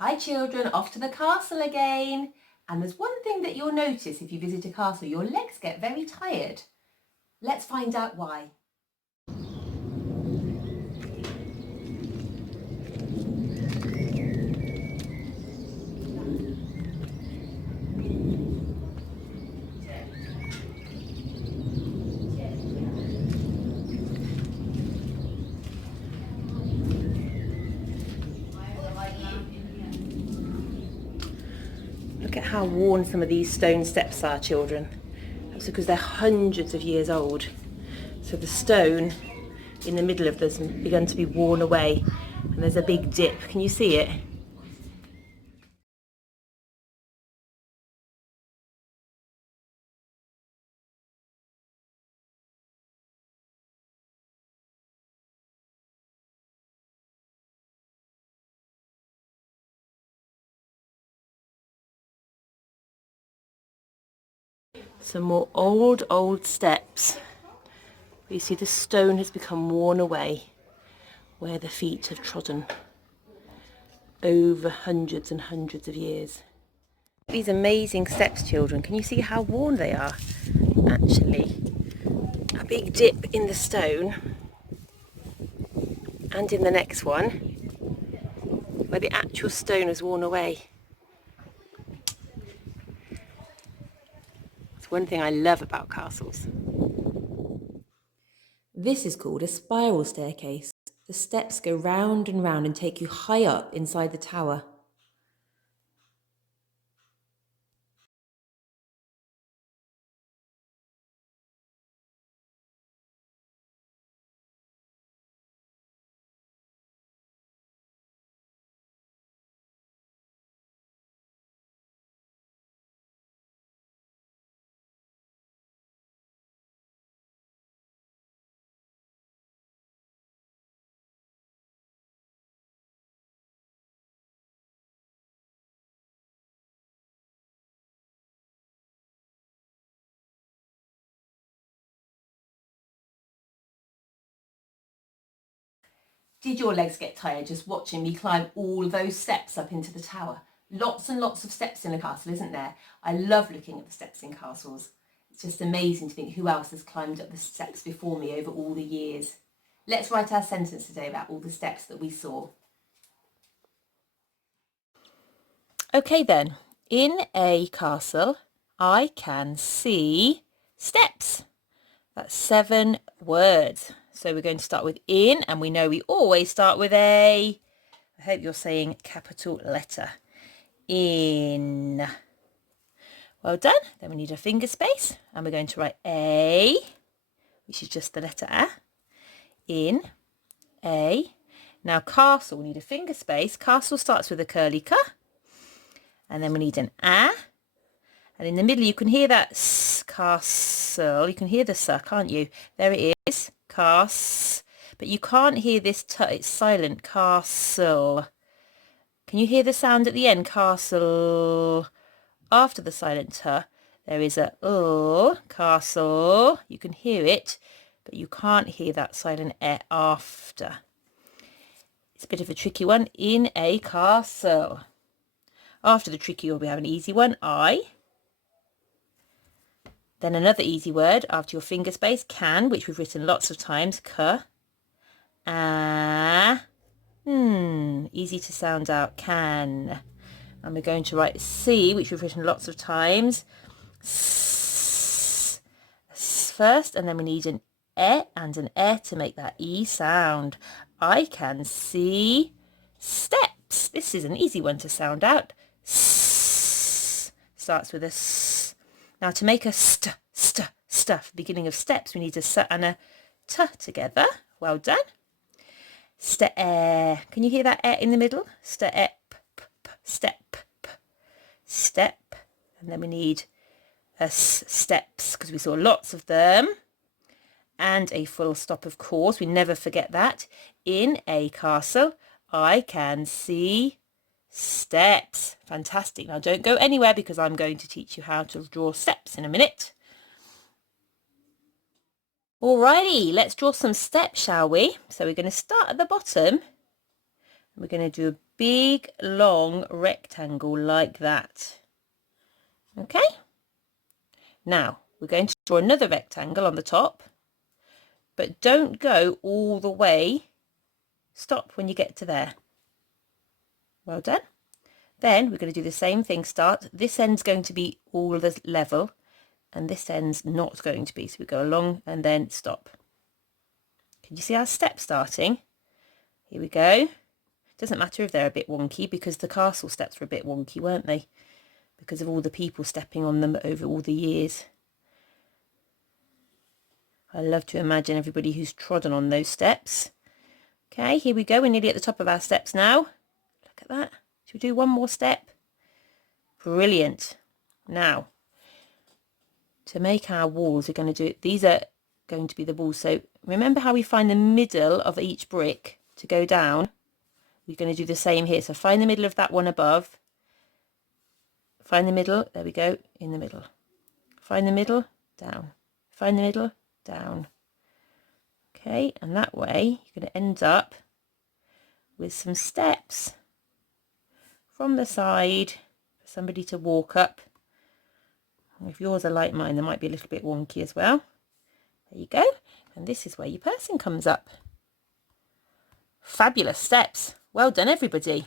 Hi children, off to the castle again. And there's one thing that you'll notice if you visit a castle, your legs get very tired. Let's find out why. Look at how worn some of these stone steps are, children. That's because they're hundreds of years old. So the stone in the middle of this has begun to be worn away, and there's a big dip. Can you see it? Some more old steps. You see the stone has become worn away where the feet have trodden over hundreds and hundreds of years. These amazing steps, children. Can you see how worn they are? Actually, a big dip in the stone, and in the next one where the actual stone has worn away. It's one thing I love about castles. This is called a spiral staircase. The steps go round and take you high up inside the tower. Did your legs get tired just watching me climb all those steps up into the tower? Lots and lots of steps in a castle, isn't there? I love looking at the steps in castles. It's just amazing to think who else has climbed up the steps before me over all the years. Let's write our sentence today about all the steps that we saw. Okay then, in a castle, I can see steps. That's 7 words. So we're going to start with in, and we know we always start with a, I hope you're saying capital letter, in. Well done. Then we need a finger space, and we're going to write a, which is just the letter A, in, a. Now castle, we need a finger space. Castle starts with a curly K, and then we need an A. And in the middle, you can hear that S, castle. You can hear the S, can't you? There it is, cas. But you can't hear this T, it's silent, castle. Can you hear the sound at the end, castle? After the silent T, there is a castle. You can hear it, but you can't hear that silent E after. It's a bit of a tricky one, in a castle. After the tricky one, we have an easy one, I. Then another easy word after your finger space, can, which we've written lots of times, k. Easy to sound out, can. And we're going to write C, which we've written lots of times, S first, and then we need an E and an E to make that E sound. I can see steps. This is an easy one to sound out. S starts with a S. Now to make a st, beginning of steps, we need a S and a T together. Well done. Step. Can you hear that in the middle? Step, step, step. And then we need steps, because we saw lots of them. And a full stop, of course. We never forget that. In a castle, I can see steps. Fantastic. Now don't go anywhere, because I'm going to teach you how to draw steps in a minute. Alrighty, let's draw some steps, shall we? So we're going to start at the bottom. We're going to do a big long rectangle like that. Okay, now we're going to draw another rectangle on the top, but don't go all the way. Stop when you get to there. Well done. Then we're going to do the same thing. Start, this end's going to be all the level and this end's not going to be, so we go along and then stop. Can you see our steps starting? Here we go. Doesn't matter if they're a bit wonky, because the castle steps were a bit wonky, weren't they? Because of all the people stepping on them over all the years. I love to imagine everybody who's trodden on those steps. Okay, here we go. We're nearly at the top of our steps now. Look at that. Should we do one more step? Brilliant. Now, to make our walls, we're going to do it. These are going to be the walls. So remember how we find the middle of each brick to go down? We're going to do the same here. So find the middle of that one above. Find the middle. There we go. In the middle. Find the middle. Down. Find the middle. Down. Okay, and that way you're going to end up with some steps from the side for somebody to walk up. If yours are like mine, they might be a little bit wonky as well. There you go. And this is where your person comes up. Fabulous steps. Well done, everybody.